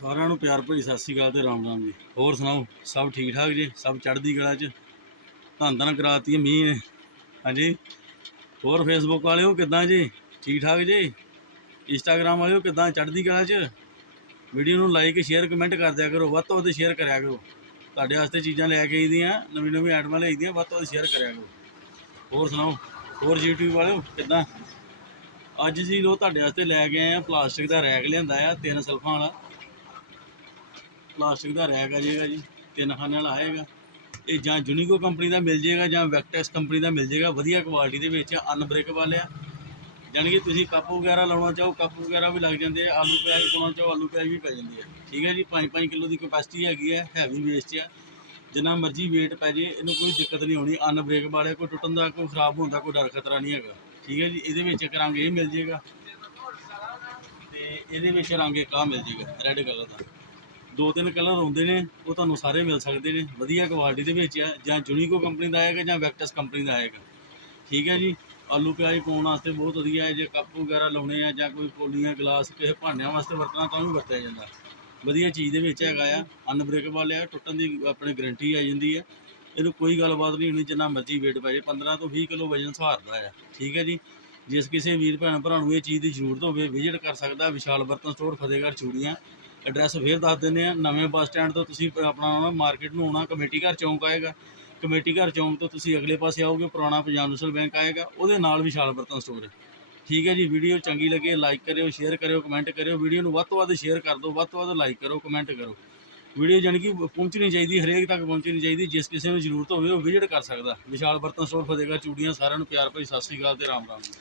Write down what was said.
ਸਾਰਿਆਂ ਨੂੰ ਪਿਆਰ ਭਰੀ ਸਤਿ ਸ੍ਰੀ ਅਕਾਲ ਤੇ ਰਾਮ ਰਾਮ ਜੀ। ਹੋਰ ਸੁਣਾਓ? ਸਭ ਠੀਕ ਠਾਕ ਜੀ? ਸਭ ਚੜ੍ਹਦੀ ਕਲਾ 'ਚ? ਧੰਨ ਧੰਨ ਕਰਾਤੀ ਮੀਂਹ ਨੇ। ਹਾਂਜੀ? ਹੋਰ ਫੇਸਬੁੱਕ ਵਾਲਿਓ ਕਿੱਦਾਂ ਜੀ? ਠੀਕ ਠਾਕ ਜੀ? ਇੰਸਟਾਗ੍ਰਾਮ ਵਾਲਿਓ ਕਿੱਦਾਂ? ਚੜ੍ਹਦੀ ਕਲਾ 'ਚ? ਵੀਡੀਓ ਨੂੰ ਲਾਈਕ ਸ਼ੇਅਰ ਕਮੈਂਟ ਕਰ ਦਿਆ ਕਰੋ। ਵੱਧ ਤੋਂ ਵੱਧ ਸ਼ੇਅਰ ਕਰਿਆ ਕਰੋ। ਤੁਹਾਡੇ ਵਾਸਤੇ ਚੀਜ਼ਾਂ ਲੈ ਕੇ ਆਈਦੀਆਂ ਨਵੀਂ ਨਵੀਂ ਆਈਟਮਾਂ ਲੈ ਆਈਦੀਆਂ ਵੱਧ ਤੋਂ ਵੱਧ ਸ਼ੇਅਰ ਕਰਿਆ ਕਰੋ। ਹੋਰ ਸੁਣਾਓ? ਹੋਰ YouTube ਵਾਲਿਓ ਕਿੱਦਾਂ? ਅੱਜ ਜੀ ਲੋ ਤੁਹਾਡੇ ਵਾਸਤੇ ਲੈ ਕੇ ਆਏ ਆ, ਪਲਾਸਟਿਕ ਦਾ ਰੈਕ ਲਿਆਂਦਾ ਆ, ਤਿੰਨ ਸਲਫਾਂ ਵਾਲਾ। ਪਲਾਸਟਿਕ ਦਾ ਰੈਕ ਆ ਜਾਏਗਾ ਜੀ, ਤਿੰਨ ਖਾਨੇ ਵਾਲਾ ਆਏਗਾ ਇਹ ਜਾਂ ਜੁਨੀਕੋ ਕੰਪਨੀ ਦਾ ਮਿਲ ਜਾਏਗਾ ਜਾਂ ਵੈਕਟੈਕਸ ਕੰਪਨੀ ਦਾ ਮਿਲ ਜਾਏਗਾ ਵਧੀਆ ਕੁਆਲਿਟੀ ਦੇ ਵਿੱਚ ਅਨਬ੍ਰੇਕੇਬਲ ਆ। ਜਾਣੀ ਕਿ ਤੁਸੀਂ ਕੱਪ ਵਗੈਰਾ ਲਾਉਣਾ ਚਾਹੋ, ਕੱਪ ਵਗੈਰਾ ਵੀ ਲੱਗ ਜਾਂਦੇ ਆ, ਆਲੂ ਪਿਆਜ਼ ਪਾਉਣਾ ਚਾਹੋ, ਆਲੂ ਪਿਆਜ਼ ਵੀ ਪੈ ਜਾਂਦੇ ਆ। ਠੀਕ ਹੈ ਜੀ 5-5 ਕਿਲੋ ਦੀ ਕਪੈਸਿਟੀ ਹੈਗੀ ਹੈ ਹੈਵੀ ਵੇਸਟ ਆ। ਜਿੰਨਾ ਮਰਜ਼ੀ weight ਪੈ ਜੇ, ਇਹਨੂੰ ਕੋਈ ਦਿੱਕਤ ਨਹੀਂ ਆਉਣੀ ਅਨਬ੍ਰੇਕੇਬਲ ਹੈ ਕੋਈ ਟੁੱਟਣ ਦਾ, ਕੋਈ ਖਰਾਬ ਹੋਣ ਦਾ, ਕੋਈ ਡਰ ਖਤਰਾ ਨਹੀਂ ਹੈਗਾ। ਠੀਕ ਹੈ ਜੀ, ਇਹਦੇ ਵਿੱਚ ਇੱਕ ਰੰਗ ਇਹ ਮਿਲ ਜਾਏਗਾ ਤੇ ਇਹਦੇ ਵਿੱਚ ਰੰਗ ਇੱਕ ਆਹ ਮਿਲ ਜਾਏਗਾ ਰੈੱਡ ਕਲਰ ਦਾ। ਦੋ ਤਿੰਨ ਕਲਰ ਆਉਂਦੇ ਨੇ, ਉਹ ਤੁਹਾਨੂੰ ਸਾਰੇ ਮਿਲ ਸਕਦੇ ਨੇ। ਵਧੀਆ ਕੁਆਲਿਟੀ ਦੇ ਵਿੱਚ ਆ, ਜਾਂ ਜੁਨੀਕੋ ਕੰਪਨੀ ਦਾ ਆਏਗਾ ਜਾਂ ਵੈਕਟਸ ਕੰਪਨੀ ਦਾ ਆਏਗਾ। ਠੀਕ ਹੈ ਜੀ? ਆਲੂ ਪਿਆਜ਼ ਪਾਉਣ ਵਾਸਤੇ ਬਹੁਤ ਵਧੀਆ ਹੈ, ਜੇ ਕੱਪ ਵਗੈਰਾ ਲਾਉਣੇ ਆ ਜਾਂ ਕੋਈ ਕੋਲੀਆਂ ਗਲਾਸ, ਕਿਸੇ ਭਾਂਡਿਆਂ ਵਾਸਤੇ ਵਰਤਣਾ, ਤਾਂ ਵੀ ਵਰਤਿਆ ਜਾਂਦਾ। ਵਧੀਆ ਚੀਜ਼ ਦੇ ਵਿੱਚ ਹੈਗਾ ਆ ਅਨਬ੍ਰੇਕੇਬਲ ਆ, ਟੁੱਟਣ ਦੀ ਆਪਣੇ ਗਾਰੰਟੀ ਆ ਜਾਂਦੀ ਹੈ ਇਹਨੂੰ ਕੋਈ ਗੱਲਬਾਤ ਨਹੀਂ ਹੋਣੀ, ਜਿੰਨਾ ਮਰਜ਼ੀ weight ਪੈ ਜੇ 15 ਤੋਂ 20 ਕਿਲੋ ਵਜਨ ਸਹਾਰਦਾ ਆ। ਠੀਕ ਹੈ ਜੀ? ਜਿਸ ਕਿਸੇ ਵੀਰ ਭੈਣ ਭਰਾ ਨੂੰ ਇਹ ਚੀਜ਼ ਦੀ ਜ਼ਰੂਰਤ ਹੋਵੇ ਵਿਜ਼ਿਟ ਕਰ ਸਕਦਾ, ਵਿਸ਼ਾਲ ਬਰਤਨ ਸਟੋਰ ਫਤਿਹਗੜ੍ਹ ਚੂੜੀਆਂ। ਐਡਰੈਸ ਫੇਰ ਦੱਸ ਦਿੰਦੇ ਆ। ਨਵੇਂ ਬੱਸ ਸਟੈਂਡ ਤੋਂ ਤੁਸੀਂ ਆਪਣਾ ਆਉਣਾ ਮਾਰਕੀਟ ਨੂੰ ਆਉਣਾ, ਕਮੇਟੀ ਘਰ ਚੌਂਕ ਆਏਗਾ। ਕਮੇਟੀ ਘਰ ਚੌਂਕ ਤੋਂ ਤੁਸੀਂ ਅਗਲੇ ਪਾਸੇ ਆਓਗੇ, ਪੁਰਾਣਾ ਪੰਜਾਬ ਨੈਸ਼ਨਲ ਬੈਂਕ ਆਏਗਾ, ਉਹਦੇ ਨਾਲ ਵਿਸ਼ਾਲ ਬਰਤਨ ਸਟੋਰ ਹੈ। ਠੀਕ ਹੈ ਜੀ ਵੀਡੀਓ ਚੰਗੀ ਲੱਗੇ ਲਾਈਕ ਕਰਿਓ ਸ਼ੇਅਰ ਕਰਿਓ ਕਮੈਂਟ ਕਰਿਓ। ਵੀਡੀਓ ਨੂੰ ਵੱਧ ਤੋਂ ਵੱਧ ਸ਼ੇਅਰ ਕਰ ਦਿਓ, ਵੱਧ ਤੋਂ ਵੱਧ ਲਾਈਕ ਕਰੋ ਕਮੈਂਟ ਕਰੋ। ਵੀਡੀਓ ਜਾਣੀ ਕਿ ਪਹੁੰਚਣੀ ਚਾਹੀਦੀ, ਹਰੇਕ ਤੱਕ ਪਹੁੰਚਣੀ ਚਾਹੀਦੀ, ਜਿਸ ਕਿਸੇ ਨੂੰ ਜ਼ਰੂਰਤ ਹੋਵੇ ਉਹ ਵਿਜ਼ਿਟ ਕਰ ਸਕਦਾ। ਵਿਸ਼ਾਲ ਬਰਤਨ ਸਟੋਰ ਫਤਿਹਗੜ੍ਹ, ਚੂੜੀਆਂ, ਸਾਰਿਆਂ ਨੂੰ ਪਿਆਰ ਭਰੀ ਸਤਿ ਸ੍ਰੀ ਅਕਾਲ ਤੇ ਰਾਮ ਰਾਮ। ਜੀ